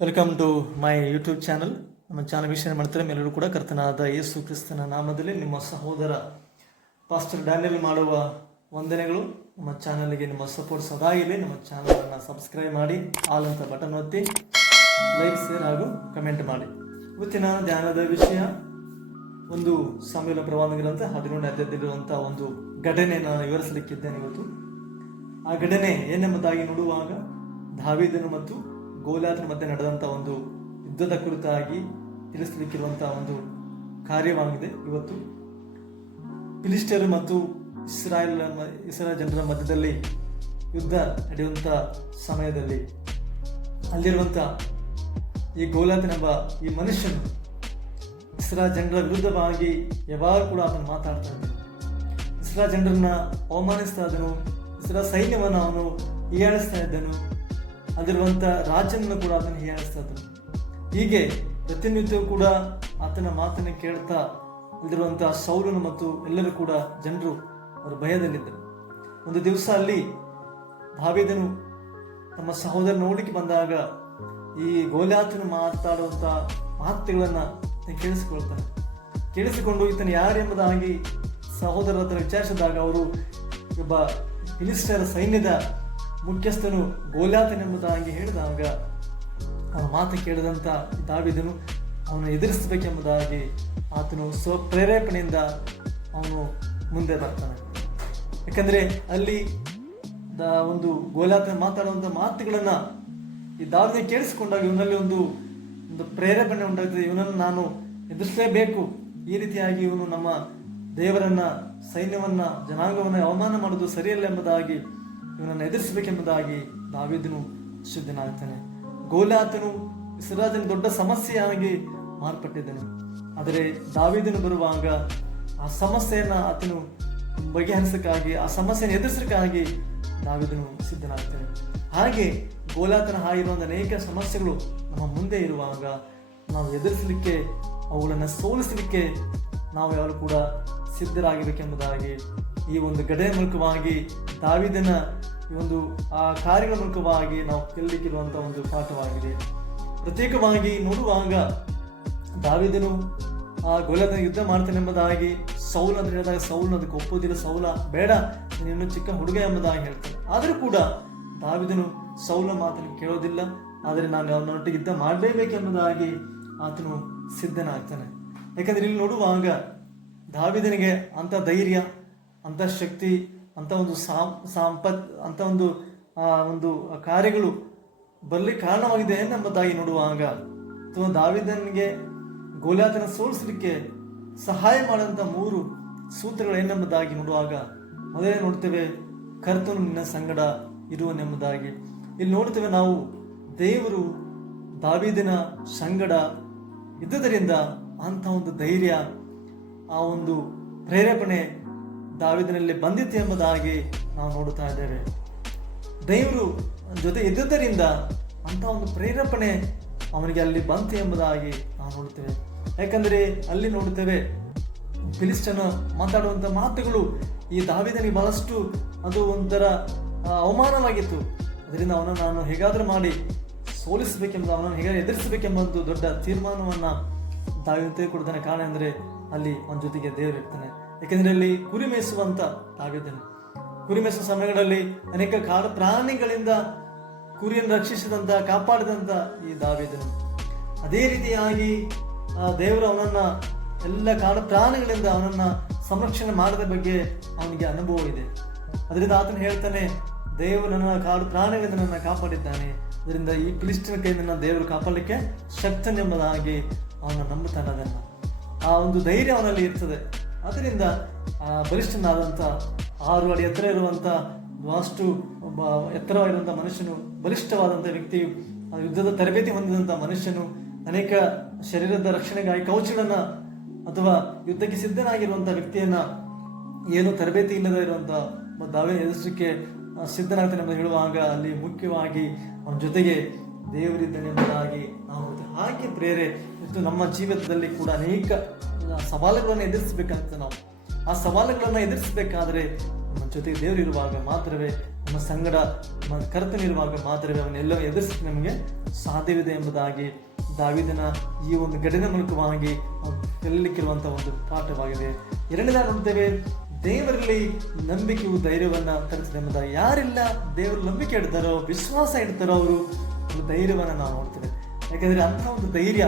Welcome to my YouTube channel ನಮ್ಮ channel ವೀಕ್ಷಣೆ ಮಾಡ್ತಾರೆ ಎಲ್ಲರೂ ಕೂಡ ಕರ್ತನಾದ ಯೇಸು ಕ್ರಿಸ್ತನ ನಾಮದಲ್ಲಿ ನಿಮ್ಮ ಸಹೋದರ ಪಾಸ್ಟರ್ ಡ್ಯಾನಿಯಲ್ ಮಾಡುವ ವಂದನೆಗಳು. ನಮ್ಮ ಚಾನಲ್ಗೆ ನಿಮ್ಮ ಸಪೋರ್ಟ್ ಸದಾ ಇರಲಿ ನಮ್ಮ ಚಾನಲನ್ನು ಸಬ್ಸ್ಕ್ರೈಬ್ ಮಾಡಿ, ಆಲ್ ಅಂತ ಬಟನ್ ಒತ್ತಿ ಲೈಕ್ ಶೇರ್ ಹಾಗೂ ಕಮೆಂಟ್ ಮಾಡಿ. ಇವತ್ತಿನ ಧ್ಯಾನದ ವಿಷಯ ಒಂದು ಸಮಯದ ಪ್ರವಾದಗಳಂತ ಹದಿನೇಳು ಅಧ್ಯಾಯದಲ್ಲಿರುವಂಥ ಒಂದು ಘಟನೆಯನ್ನು ವಿವರಿಸಲಿಕ್ಕಿದ್ದೇನೆ ಇವತ್ತು. ಆ ಘಟನೆ ಏನೆಂಬುದಾಗಿ ನೋಡುವಾಗ ದಾವಿದನು ಮತ್ತು ಗೋಲಾತನ ಮಧ್ಯೆ ನಡೆದಂಥ ಒಂದು ಯುದ್ಧದ ಕುರಿತಾಗಿ ತಿಳಿಸಲಿಕ್ಕಿರುವಂತಹ ಒಂದು ಕಾರ್ಯವಾಗಿದೆ. ಇವತ್ತು ಫಿಲಿಸ್ಟರ್ ಮತ್ತು ಇಸ್ರಾಯೇಲ್ ಇಸ್ರಾಯೇಲ್ ಜನರ ಮಧ್ಯದಲ್ಲಿ ಯುದ್ಧ ನಡೆಯುವಂಥ ಸಮಯದಲ್ಲಿ ಅಲ್ಲಿರುವಂಥ ಈ ಗೋಲಾತನೆಂಬ ಈ ಮನುಷ್ಯನು ಇಸ್ರಾ ಜನರ ವಿರುದ್ಧವಾಗಿ ಯಾವಾಗ ಕೂಡ ಅದನ್ನು ಮಾತಾಡ್ತಾ ಇದ್ದಾನೆ. ಇಸ್ರಾ ಜನರನ್ನ ಅವಮಾನಿಸ್ತಾ ಇದ್ದನು. ಇಸ್ರಾ ಸೈನ್ಯವನ್ನು ಅವನು ಹೀಯಾಳಿಸ್ತಾ ಇದ್ದನು. ಅಲ್ಲಿರುವಂಥ ರಾಜನನ್ನು ಕೂಡ ಅದನ್ನು ಹೀಯಾಳಿಸ್ತಾ ಇದ್ರು. ಹೀಗೆ ಪ್ರತಿನಿತ್ಯವೂ ಕೂಡ ಆತನ ಮಾತನ್ನು ಕೇಳ್ತಾ ಅಲ್ಲಿರುವಂಥ ಸೌರನು ಮತ್ತು ಎಲ್ಲರೂ ಕೂಡ ಜನರು ಅವರು ಭಯದಲ್ಲಿದ್ದರು. ಒಂದು ದಿವಸ ಅಲ್ಲಿ ಭಾವೇದನು ತಮ್ಮ ಸಹೋದರ ನೋಡಿಕೆ ಬಂದಾಗ ಈ ಗೋಲ್ಯಾತನು ಮಾತಾಡುವಂಥ ಮಾತುಗಳನ್ನು ಕೇಳಿಸಿಕೊಳ್ತಾನೆ. ಕೇಳಿಸಿಕೊಂಡು ಈತನು ಯಾರೆಂಬುದಾಗಿ ಸಹೋದರ ಹತ್ರ ವಿಚಾರಿಸಿದಾಗ ಅವರು ಒಬ್ಬ ಫಿಲಿಸ್ಟರ ಸೈನ್ಯದ ಮುಖ್ಯಸ್ಥನು ಗೋಲ್ಯಾತನೆಂಬುದಾಗಿ ಹೇಳಿದಾಗ ಅವನ ಮಾತು ಕೇಳಿದಂಥ ದಾವಿದನು ಅವನು ಎದುರಿಸಬೇಕೆಂಬುದಾಗಿ ಆತನು ಸ್ವಪ್ರೇರೇಪಣೆಯಿಂದ ಅವನು ಮುಂದೆ ಬರ್ತಾನೆ. ಯಾಕಂದ್ರೆ ಅಲ್ಲಿ ದ ಒಂದು ಗೋಲಾತನ ಮಾತಾಡುವಂಥ ಮಾತುಗಳನ್ನ ಈ ದಾವಿದ ಕೇಳಿಸಿಕೊಂಡಾಗ ಇವನಲ್ಲಿ ಒಂದು ಒಂದು ಪ್ರೇರೇಪಣೆ ಉಂಟಾಗ್ತದೆ. ಇವನನ್ನು ನಾನು ಎದುರಿಸಲೇಬೇಕು. ಈ ರೀತಿಯಾಗಿ ಇವನು ನಮ್ಮ ದೇವರನ್ನ, ಸೈನ್ಯವನ್ನ, ಜನಾಂಗವನ್ನು ಅವಮಾನ ಮಾಡೋದು ಸರಿಯಲ್ಲ ಎಂಬುದಾಗಿ ಇವನನ್ನು ಎದುರಿಸಬೇಕೆಂಬುದಾಗಿ ದಾವಿದನು ಸಿದ್ಧನಾಗ್ತಾನೆ ಗೋಲಾತನು ಇಸ್ರಾಜನ ದೊಡ್ಡ ಸಮಸ್ಯೆಯಾಗಿ ಮಾರ್ಪಟ್ಟಿದ್ದನು. ಆದರೆ ದಾವಿದನು ಬರುವಾಗ ಆ ಸಮಸ್ಯೆಯನ್ನು ಆತನು ಬಗೆಹರಿಸಕ್ಕಾಗಿ, ಆ ಸಮಸ್ಯೆಯನ್ನು ಎದುರಿಸಕ್ಕಾಗಿ ದಾವಿದನು ಸಿದ್ಧನಾಗ್ತಾನೆ. ಹಾಗೆ ಗೋಲಾತನ ಆಗಿರುವಂಥ ಅನೇಕ ಸಮಸ್ಯೆಗಳು ನಮ್ಮ ಮುಂದೆ ಇರುವಾಗ ನಾವು ಎದುರಿಸಲಿಕ್ಕೆ, ಅವುಗಳನ್ನು ಸೋಲಿಸಲಿಕ್ಕೆ ನಾವು ಯಾರು ಕೂಡ ಸಿದ್ಧರಾಗಬೇಕೆಂಬುದಾಗಿ ಈ ಒಂದು ಗಡೆಯ ಮೂಲಕವಾಗಿ, ದಾವಿದನ ಒಂದು, ಆ ಕಾರ್ಯಗಳ ಮೂಲಕವಾಗಿ ನಾವು ಕಲಿಲಿಕ್ಕಿರುವಂಥ ಒಂದು ಪಾಠವಾಗಿದೆ. ಪ್ರತ್ಯೇಕವಾಗಿ ನೋಡುವಾಗ, ದಾವಿದನು ಆ ಗೋಲದ ಯುದ್ಧ ಮಾಡ್ತಾನೆ ಎಂಬುದಾಗಿ ಸೌಲ ಅಂತ ಹೇಳಿದಾಗ ಸೌಲ್ ಅದಕ್ಕೆ ಒಪ್ಪೋದಿಲ್ಲ. ಸೌಲ, ಬೇಡ, ನೀನು ಚಿಕ್ಕ ಹುಡುಗ ಎಂಬುದಾಗಿ ಹೇಳ್ತಾನೆ. ಆದರೂ ಕೂಡ ದಾವಿದನು ಸೌಲ ಮಾತನ್ನು ಕೇಳೋದಿಲ್ಲ. ಆದರೆ ನಾನು ಅವನೊಟ್ಟಿಗೆ ಯುದ್ಧ ಮಾಡಲೇಬೇಕೆಂಬುದಾಗಿ ಆತನು ಸಿದ್ಧನಾಗ್ತಾನೆ. ಯಾಕಂದರೆ ಇಲ್ಲಿ ನೋಡುವಾಗ ದಾವಿದನಿಗೆ ಅಂಥ ಧೈರ್ಯ ಅಂಥ ಶಕ್ತಿ ಅಂಥ ಒಂದು ಸಾಂ ಅಂತ ಒಂದು ಒಂದು ಕಾರ್ಯಗಳು ಬರಲಿಕ್ಕೆ ಕಾರಣವಾಗಿದೆ ಎಂಬುದಾಗಿ ನೋಡುವಾಗ ಅಥವಾ ದಾವಿದನಿಗೆ ಗೋಲ್ಯಾತನ ಸೋಲಿಸಲಿಕ್ಕೆ ಸಹಾಯ ಮಾಡುವಂಥ ಮೂರು ಸೂತ್ರಗಳು ಏನೆಂಬುದಾಗಿ ನೋಡುವಾಗ ಮೊದಲೇ ನೋಡ್ತೇವೆ, ಕರ್ತನು ನಿನ್ನ ಸಂಗಡ ಇರುವನೆಂಬುದಾಗಿ. ಇಲ್ಲಿ ನೋಡ್ತೇವೆ ನಾವು ದೇವರು ದಾವಿದಿನ ಸಂಗಡ ಇದ್ದುದರಿಂದ ಅಂಥ ಒಂದು ಧೈರ್ಯ, ಆ ಒಂದು ಪ್ರೇರೇಪಣೆ ದಾವಿದನಲ್ಲಿ ಬಂದಿತ್ತು ಎಂಬುದಾಗಿ ನಾವು ನೋಡುತ್ತಾ ಇದ್ದೇವೆ. ದೇವರು ಜೊತೆ ಇದ್ದುದರಿಂದ ಅಂತ ಒಂದು ಪ್ರೇರೇಪಣೆ ಅವನಿಗೆ ಅಲ್ಲಿ ಬಂತು ಎಂಬುದಾಗಿ ನಾವು ನೋಡುತ್ತೇವೆ. ಯಾಕಂದರೆ ಅಲ್ಲಿ ನೋಡುತ್ತೇವೆ ಫಿಲಿಸ್ಟನ ಮಾತಾಡುವಂಥ ಮಾತುಗಳು ಈ ದಾವಿದನಿಗೆ ಬಹಳಷ್ಟು ಅದು ಒಂಥರ ಅವಮಾನವಾಗಿತ್ತು. ಅದರಿಂದ ಅವನನ್ನು ನಾನು ಹೇಗಾದರೂ ಮಾಡಿ ಸೋಲಿಸಬೇಕೆಂಬುದು ಅವನನ್ನು ಹೇಗಾದರೂ ಎದುರಿಸಬೇಕೆಂಬ ಒಂದು ದೊಡ್ಡ ತೀರ್ಮಾನವನ್ನು ದಾವಿದ ತೆಗೆದುಕೊಡ್ತಾನೆ ಕಾರಣ ಅಂದರೆ ಅಲ್ಲಿ ಅವನ ಜೊತೆಗೆ ದೇವರು ಇರ್ತಾನೆ ಯಾಕೆಂದರೆ ಅಲ್ಲಿ ಕುರಿ ಮೇಯಿಸುವಂತ ದಾವಿದನು ಕುರಿ ಮೇಯಿಸುವ ಸಮಯಗಳಲ್ಲಿ ಅನೇಕ ಕಾಡು ಪ್ರಾಣಿಗಳಿಂದ ಕುರಿಯನ್ನು ರಕ್ಷಿಸಿದಂತ, ಕಾಪಾಡಿದಂತ ಈ ದಾವಿದನು. ಅದೇ ರೀತಿಯಾಗಿ, ಆ ದೇವರು ಅವನನ್ನ, ಎಲ್ಲ ಕಾಡು ಪ್ರಾಣಿಗಳಿಂದ ಅವನನ್ನ ಸಂರಕ್ಷಣೆ ಮಾಡಿದ ಬಗ್ಗೆ ಅವನಿಗೆ ಅನುಭವ ಇದೆ. ಅದರಿಂದ ಆತನು ಹೇಳ್ತಾನೆ, ದೇವರು ನನ್ನ ಕಾಡು ಪ್ರಾಣಿಗಳಿಂದ ನನ್ನ ಕಾಪಾಡಿದ್ದಾನೆ. ಅದರಿಂದ ಈ ಪಿಲಿಸ್ಟಿನ ಕೈಯಿಂದ ದೇವರು ಕಾಪಾಡಲಿಕ್ಕೆ ಶಕ್ತನೆಂಬುದಾಗಿ ಅವನ ನಂಬುತ್ತಾನೆ ಅದನ್ನು. ಆ ಒಂದು ಧೈರ್ಯ ಅವನಲ್ಲಿ ಇರ್ತದೆ. ಅದರಿಂದ ಬಲಿಷ್ಠನಾದಂಥ ಆರು ಅಡಿ ಎತ್ತರ ಇರುವಂಥ ವಾಸ್ಟು ಒಬ್ಬ ಎತ್ತರವಾಗಿರುವಂಥ ಮನುಷ್ಯನು, ಬಲಿಷ್ಠವಾದಂಥ ವ್ಯಕ್ತಿಯು ಯುದ್ಧದ ತರಬೇತಿ ಹೊಂದಿದಂಥ ಮನುಷ್ಯನು ಅನೇಕ ಶರೀರದ ರಕ್ಷಣೆಗಾಗಿ ಕೌಚಗಳನ್ನ ಅಥವಾ ಯುದ್ಧಕ್ಕೆ ಸಿದ್ಧನಾಗಿರುವಂಥ ವ್ಯಕ್ತಿಯನ್ನು ಏನು ತರಬೇತಿ ಇಲ್ಲದ ಇರುವಂಥ ದಾವೆ ಎದುರಿಸಲಿಕ್ಕೆ ಸಿದ್ಧನಾಗ್ತಾನೆ ಎಂದು ಹೇಳುವಾಗ ಅಲ್ಲಿ ಮುಖ್ಯವಾಗಿ ಅವನ ಜೊತೆಗೆ ದೇವರಿದ್ದನೆಂಬುದಾಗಿ ನಾವು. ಹಾಗೆ ಪ್ರೇರೆ ಮತ್ತು ನಮ್ಮ ಜೀವಿತದಲ್ಲಿ ಕೂಡ ಅನೇಕ ಸವಾಲುಗಳನ್ನು ಎದುರಿಸಬೇಕಾಗ್ತದೆ ನಾವು. ಆ ಸವಾಲುಗಳನ್ನು ಎದುರಿಸಬೇಕಾದ್ರೆ ನಮ್ಮ ಜೊತೆಗೆ ದೇವರು ಇರುವಾಗ ಮಾತ್ರವೇ, ನಮ್ಮ ಸಂಗಡ ನಮ್ಮ ಕರ್ತನಿರುವಾಗ ಮಾತ್ರವೇ ಅವನ್ನೆಲ್ಲ ಎದುರಿಸಿ ನಮಗೆ ಸಾಧ್ಯವಿದೆ ಎಂಬುದಾಗಿ ದಾವಿದನ ಈ ಒಂದು ಘಟನೆ ಮೂಲಕವಾಗಿ ಕಲಿಲಿಕ್ಕಿರುವಂಥ ಒಂದು ಪಾಠವಾಗಿದೆ. ಎರಡನೇದಾಗಿ ನೋಡ್ತೇವೆ, ದೇವರಲ್ಲಿ ನಂಬಿಕೆಯು ಧೈರ್ಯವನ್ನು ತರಿಸಿದೆ ಎಂಬುದಾಗಿ. ಯಾರೆಲ್ಲ ದೇವರು ನಂಬಿಕೆ ಇಡ್ತಾರೋ, ವಿಶ್ವಾಸ ಇಡ್ತಾರೋ ಅವರು ಒಂದು ಧೈರ್ಯವನ್ನ ನಾವು ನೋಡ್ತೇವೆ. ಯಾಕಂದ್ರೆ ಅಂಥ ಒಂದು ಧೈರ್ಯ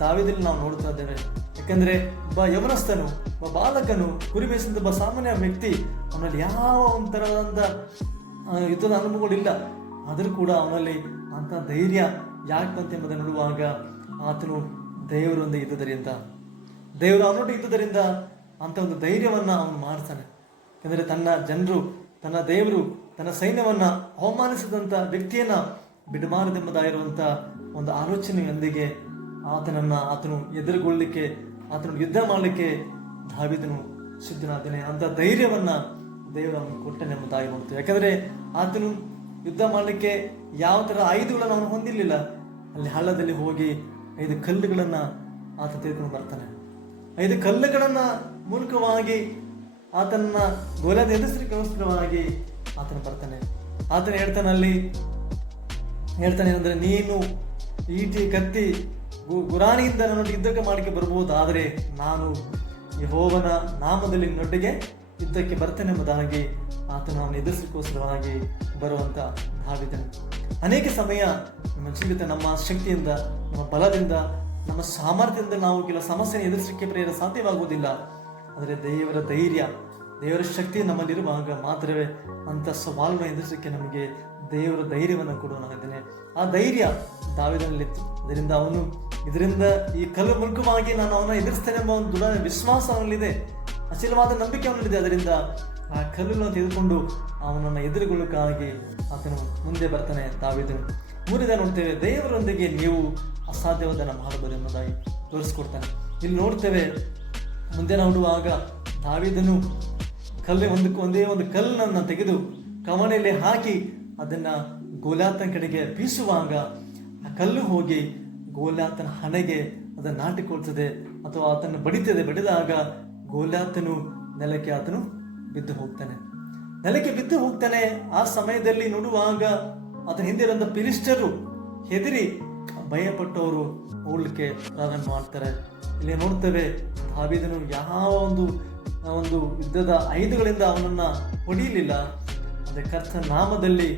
ದಾವಿದಲ್ಲಿ ನಾವು ನೋಡ್ತಾ ಇದ್ದೇವೆ. ಯಾಕಂದ್ರೆ ಒಬ್ಬ ಯವನಸ್ಥನು ಒಬ್ಬ ಬಾಲಕನು ಕುರಿ ಮೇಯಿಸಿದ ಒಬ್ಬ ಸಾಮಾನ್ಯ ವ್ಯಕ್ತಿ ಅವನಲ್ಲಿ ಯಾವ ಒಂದು ಆ, ಯುದ್ಧದ ಅನುಭವಗಳಿಲ್ಲ. ಆದರೂ ಕೂಡ ಅವನಲ್ಲಿ ಅಂತ ಧೈರ್ಯ ಯಾಕೆ ಬಂತೆ ಎಂಬುದನ್ನು ನೋಡುವಾಗ ಆತನು ದೇವರೊಂದಿಗೆ ಇದ್ದುದರಿಂದ ದೇವರು ಅವನೊಟ್ಟಿಗೆ ಇದ್ದುದರಿಂದ ಅಂತ ಒಂದು ಧೈರ್ಯವನ್ನ ಅವನು ಮಾಡ್ತಾನೆ. ಯಾಕಂದರೆ ತನ್ನ ಜನರು ತನ್ನ ದೇವರು ತನ್ನ ಸೈನ್ಯವನ್ನ ಅವಮಾನಿಸಿದಂಥ ವ್ಯಕ್ತಿಯನ್ನ ಬಿಡಬಾರದೆಂಬುದಾಗಿರುವಂಥ ಒಂದು ಆಲೋಚನೆಯೊಂದಿಗೆ ಆತನನ್ನ ಆತನು ಎದುರುಗೊಳ್ಳಲಿಕ್ಕೆ ಆತನು ಯುದ್ಧ ಮಾಡಲಿಕ್ಕೆ ಧಾವಿದನು ಸಿದ್ಧನಾದನೆ ಅಂತ ಧೈರ್ಯವನ್ನ ದೇವರು ಅವನು ಕೊಟ್ಟನೆಂಬುದಾಗಿ ನೋಡ್ತೇವೆ ಯಾಕಂದ್ರೆ ಆತನು ಯುದ್ಧ ಮಾಡಲಿಕ್ಕೆ ಯಾವ ಥರ ಆಯುಧಗಳನ್ನು ಅವನು ಹೊಂದಿರಲಿಲ್ಲ. ಅಲ್ಲಿ ಹಳ್ಳದಲ್ಲಿ ಹೋಗಿ ಐದು ಕಲ್ಲುಗಳನ್ನು ಆತ ತೆಗೆದುಕೊಂಡು ಬರ್ತಾನೆ. ಐದು ಕಲ್ಲುಗಳನ್ನು ಮೂಲಕವಾಗಿ ಆತನ ಗೋಲದ ಎದುರಿಸಲಿಕ್ಕೋಸ್ಕರವಾಗಿ ಆತನ ಬರ್ತಾನೆ. ಆತನ ಹೇಳ್ತಾನಲ್ಲಿ ಹೇಳ್ತಾನೆ ಅಂದರೆ, ನೀನು ಈಟಿ ಕತ್ತಿ ಗು- ಗುರಾಣಿಯಿಂದ ನನ್ನೊಟ್ಟಿಗೆ ಯುದ್ಧಕ್ಕೆ ಮಾಡಲಿಕ್ಕೆ ಬರ್ಬೋದು ಆದರೆ ನಾನು ಯಹೋವನ ನಾಮದಲ್ಲಿ ನಿನ್ನೊಟ್ಟಿಗೆ ಯುದ್ಧಕ್ಕೆ ಬರ್ತೇನೆ ಎಂಬುದಾಗಿ ಆತನ ಅವನು ಎದುರಿಸಲಿಕ್ಕೋಸ್ಕರವಾಗಿ ಬರುವಂತ ದಾವಿದನು. ಅನೇಕ ಸಮಯ ನಮ್ಮ ಜೀವಿತ, ನಮ್ಮ ಶಕ್ತಿಯಿಂದ, ನಮ್ಮ ಬಲದಿಂದ, ನಮ್ಮ ಸಾಮರ್ಥ್ಯದಿಂದ ನಾವು ಕೆಲ ಸಮಸ್ಯೆಯನ್ನು ಎದುರಿಸಲಿಕ್ಕೆ ಪ್ರೇರ ಸಾಧ್ಯವಾಗುವುದಿಲ್ಲ. ಆದರೆ ದೇವರ ಧೈರ್ಯ, ದೇವರ ಶಕ್ತಿ ನಮ್ಮಲ್ಲಿರುವಾಗ ಮಾತ್ರವೇ ಅಂತ ಸವಾಲನ್ನು ಎದುರಿಸಲಿಕ್ಕೆ ನಮಗೆ ದೇವರ ಧೈರ್ಯವನ್ನು ಕೊಡುವನಾಗಿದ್ದೇನೆ ಆ ಧೈರ್ಯ ದಾವಿದನಲ್ಲಿತ್ತು. ಅದರಿಂದ ಅವನು ಇದರಿಂದ ಈ ಕಲ್ಲು ಮುಲ್ಕುವಾಗಿ ನಾನು ಅವನ ಎದುರಿಸ್ತೇನೆ ಎಂಬ ಒಂದು ದೃಢ ವಿಶ್ವಾಸ ಅವನಲ್ಲಿದೆ. ಅಚಲವಾದ ನಂಬಿಕೆ ಅವನಲ್ಲಿದೆ. ಅದರಿಂದ ಆ ಕಲ್ಲನ್ನು ತೆಗೆದುಕೊಂಡು ಅವನನ್ನು ಎದುರುಗೊಳ್ಳಕ್ಕಾಗಿ ಆತನು ಮುಂದೆ ಬರ್ತಾನೆ ತಾವಿದ್ದು ಮೂರಿದ ನೋಡ್ತೇವೆ, ದೇವರೊಂದಿಗೆ ನೀವು ಅಸಾಧ್ಯವಾದನ್ನು ಮಾಡಬಹುದು ಎಂಬುದಾಗಿ ತೋರಿಸ್ಕೊಡ್ತಾನೆ. ಇಲ್ಲಿ ನೋಡ್ತೇವೆ, ಮುಂದೆ ನೋಡುವಾಗ ತಾವಿದನು ಕಲ್ಲೆ ಒಂದಕ್ಕೆ ಒಂದೇ ಒಂದು ಕಲ್ಲನ್ನು ತೆಗೆದು ಕವಣೆಯಲ್ಲಿ ಹಾಕಿ ಅದನ್ನ ಗೋಲಾತನ ಕಡೆಗೆ ಬೀಸುವಾಗ ಆ ಕಲ್ಲು ಹೋಗಿ ಗೋಲಾತನ ಹಣೆಗೆ ಅದನ್ನು ನಾಟಿಕೊಳ್ತದೆ ಅಥವಾ ಆತನ ಬಡಿತದೆ, ಬಡಿದಾಗ ಗೋಲ್ಯಾತನು ನೆಲಕ್ಕೆ ಆತನು ಬಿದ್ದು ಹೋಗ್ತಾನೆ. ನೆಲಕ್ಕೆ ಬಿದ್ದು ಹೋಗ್ತಾನೆ. ಆ ಸಮಯದಲ್ಲಿ ನೋಡುವಾಗ ಆತನ ಹಿಂದೆ ಫಿಲಿಷ್ಟರು ಫಿಲಿಸ್ಟರು ಹೆದರಿ ಭಯಪಟ್ಟವರು ಓಡ್ಲಿಕ್ಕೆ ಪ್ರಾರಂಭ ಮಾಡ್ತಾರೆ. ಇಲ್ಲಿ ನೋಡ್ತೇವೆ ದಾವಿದನು ಯಾವ ಒಂದು ಒಂದು ಯುದ್ಧದ ಐದುಗಳಿಂದ ಅವನನ್ನ ಹೊಡೆಯಲಿಲ್ಲ. ಅದೇ ಕರ್ತ ನಾಮದಲ್ಲಿ,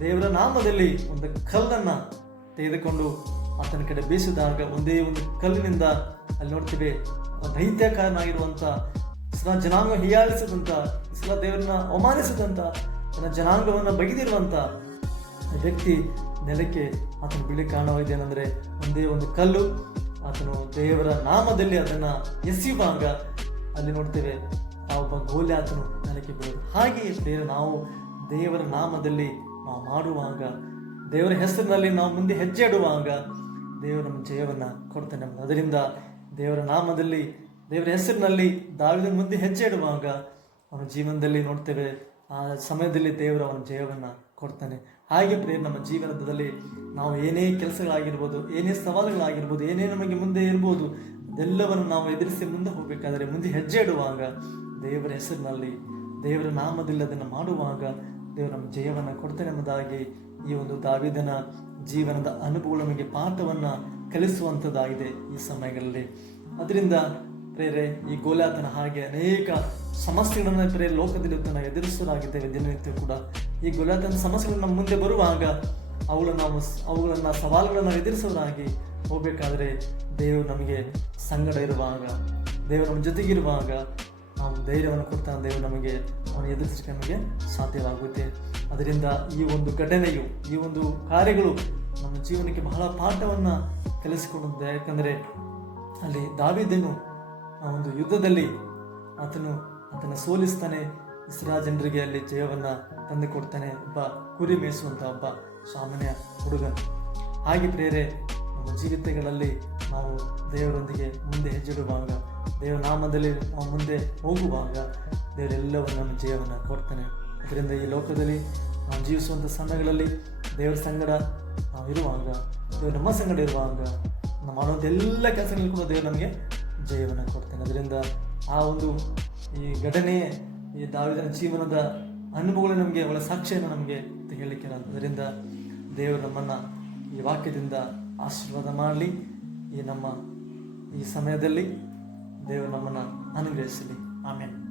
ದೇವರ ನಾಮದಲ್ಲಿ ಒಂದು ಕಲ್ಲನ್ನ ತೆಗೆದುಕೊಂಡು ಆತನ ಕಡೆ ಬೀಸಿದಾಗ ಒಂದೇ ಒಂದು ಕಲ್ಲಿನಿಂದ ಅಲ್ಲಿ ನೋಡ್ತೀವಿ ದೈತ್ಯಕಾರನಾಗಿರುವಂಥ ಇಸ್ಲಾ ಜನಾಂಗ ಹೀಯಾಳಿಸಿದಂಥ ಇಸ್ಲಾ ದೇವರನ್ನ ಅವಮಾನಿಸಿದಂಥ ತನ್ನ ಜನಾಂಗವನ್ನು ಬಗೆದಿರುವಂಥ ವ್ಯಕ್ತಿ ನೆಲಕ್ಕೆ ಆತನ ಬಿಳಿ ಕಾರಣವಾಗಿದೆ ಏನಂದ್ರೆ ಒಂದೇ ಒಂದು ಕಲ್ಲು. ಆತನು ದೇವರ ನಾಮದಲ್ಲಿ ಅದನ್ನ ಎಸೆಯುವಾಗ ಅಲ್ಲಿ ನೋಡ್ತೇವೆ, ಆ ಒಬ್ಬ ಗೋಲೆ ಆತನು ನೆಲಕ್ಕೆ ಬೀಳೋದು. ಹಾಗೆಯೇ ಬೇರೆ ನಾವು, ದೇವರ ನಾಮದಲ್ಲಿ ನಾವು ಮಾಡುವಾಗ, ದೇವರ ಹೆಸರಿನಲ್ಲಿ ನಾವು ಮುಂದೆ ಹೆಜ್ಜೆ ಇಡುವಾಗ ದೇವರು ನಮ್ಮ ಜಯವನ್ನು ಕೊಡ್ತಾನೆ ಅದರಿಂದ ದೇವರ ನಾಮದಲ್ಲಿ, ದೇವರ ಹೆಸರಿನಲ್ಲಿ ದಾವಿದ ಮುಂದೆ ಹೆಜ್ಜೆ ಇಡುವಾಗ ಅವನ ಜೀವನದಲ್ಲಿ ನೋಡ್ತೇವೆ, ಆ ಸಮಯದಲ್ಲಿ ದೇವರು ಅವನ ಜಯವನ್ನ ಕೊಡ್ತಾನೆ. ಹಾಗೆ ಪ್ರೇರ್ ನಮ್ಮ ಜೀವನದಲ್ಲಿ ನಾವು ಏನೇ ಕೆಲಸಗಳಾಗಿರ್ಬೋದು, ಏನೇ ಸವಾಲುಗಳಾಗಿರ್ಬೋದು, ಏನೇ ನಮಗೆ ಮುಂದೆ ಇರ್ಬೋದು, ಅದೆಲ್ಲವನ್ನು ನಾವು ಎದುರಿಸಿ ಮುಂದೆ ಹೋಗಬೇಕಾದರೆ, ಮುಂದೆ ಹೆಜ್ಜೆ ಇಡುವಾಗ ದೇವರ ಹೆಸರಿನಲ್ಲಿ, ದೇವರ ನಾಮದಲ್ಲಿ ಅದನ್ನು ಮಾಡುವಾಗ ದೇವರು ನಮ್ಮ ಜಯವನ್ನು ಕೊಡ್ತಾನೆ ಎಂಬುದಾಗಿ ಈ ಒಂದು ದಾವಿದನ ಜೀವನದ ಅನುಭವ ನಮಗೆ ಪಾಠವನ್ನ ಕಲಿಸುವಂಥದ್ದಾಗಿದೆ ಈ ಸಮಯಗಳಲ್ಲಿ. ಅದರಿಂದ ಪ್ರೇರೆ, ಈ ಗೋಲಾತನ ಹಾಗೆ ಅನೇಕ ಸಮಸ್ಯೆಗಳನ್ನು ಪ್ರೇರೆ ಲೋಕದಲ್ಲಿ ತನ್ನ ಎದುರಿಸಲಾಗಿದ್ದೇವೆ ದಿನನಿತ್ಯ ಕೂಡ. ಈ ಗೋಲಾತನ ಸಮಸ್ಯೆಗಳು ನಮ್ಮ ಮುಂದೆ ಬರುವಾಗ ಅವುಗಳನ್ನು ನಾವು ಅವುಗಳನ್ನು ಸವಾಲುಗಳನ್ನು ಎದುರಿಸೋದಾಗಿ ಹೋಗಬೇಕಾದ್ರೆ ದೇವರು ನಮಗೆ ಸಂಗಡ ಇರುವಾಗ, ದೇವರು ನಮ್ಮ ಜೊತೆಗಿರುವಾಗ ನಾವು ಧೈರ್ಯವನ್ನು ಕೊಡ್ತಾ ದೇವರು ನಮಗೆ ಅವನು ಎದುರಿಸಲಿಕ್ಕೆ ನಮಗೆ ಸಾಧ್ಯವಾಗುತ್ತೆ. ಅದರಿಂದ ಈ ಒಂದು ಘಟನೆಯು, ಈ ಒಂದು ಕಾರ್ಯಗಳು ನಮ್ಮ ಜೀವನಕ್ಕೆ ಬಹಳ ಪಾಠವನ್ನು ಕಲಿಸಿಕೊಂಡಿದೆ ಯಾಕಂದರೆ ಅಲ್ಲಿ ದಾವಿದನು ಆ ಒಂದು ಯುದ್ಧದಲ್ಲಿ ಆತನು ಆತನ ಸೋಲಿಸ್ತಾನೆ. ಇಸ್ರಾ ಜನರಿಗೆ ಅಲ್ಲಿ ಜಯವನ್ನು ತಂದು ಕೊಡ್ತಾನೆ ಒಬ್ಬ ಕುರಿ ಮೇಯಿಸುವಂಥ ಒಬ್ಬ ಸಾಮಾನ್ಯ ಹುಡುಗ. ಹಾಗೆ ಪ್ರೇರೆ, ನಮ್ಮ ಜೀವಿತಗಳಲ್ಲಿ ನಾವು ದೇವರೊಂದಿಗೆ ಮುಂದೆ ಹೆಜ್ಜಿಡುವಾಗ ದೇವರ ನಾಮದಲ್ಲಿ ನಾವು ಮುಂದೆ ಹೋಗುವಾಗ ದೇವರೆಲ್ಲವನ್ನು ನಮ್ಮ ಜಯವನ್ನು ಕೊಡ್ತಾನೆ. ಅದರಿಂದ ಈ ಲೋಕದಲ್ಲಿ ನಾವು ಜೀವಿಸುವಂಥ ಸಮಯಗಳಲ್ಲಿ ದೇವರ ಸಂಗಡ ನಾವು ಇರುವಾಗ, ದೇವರು ನಮ್ಮ ಸಂಗಡ ಇರುವಾಗ ನಾವು ಮಾಡುವಂಥ ಎಲ್ಲ ಕೆಲಸಗಳಲ್ಲಿ ಕೂಡ ದೇವರು ನಮಗೆ ಜಯವನ್ನು ಕೊಡ್ತೇನೆ. ಅದರಿಂದ ಆ ಒಂದು ಈ ಘಟನೆ, ಈ ದಾವಿದನ ಜೀವನದ ಅನುಭವಗಳು ನಮಗೆ ಒಳ್ಳೆ ಸಾಕ್ಷಿಯನ್ನು ನಮಗೆ ಹೇಳಲಿಕ್ಕೆ ಅದರಿಂದ ದೇವರು ನಮ್ಮನ್ನು ಈ ವಾಕ್ಯದಿಂದ ಆಶೀರ್ವಾದ ಮಾಡಲಿ. ಈ ನಮ್ಮ ಈ ಸಮಯದಲ್ಲಿ ದೇವರು ನಮ್ಮನ್ನು ಅನುಗ್ರಹಿಸಲಿ. ಆಮೇಲೆ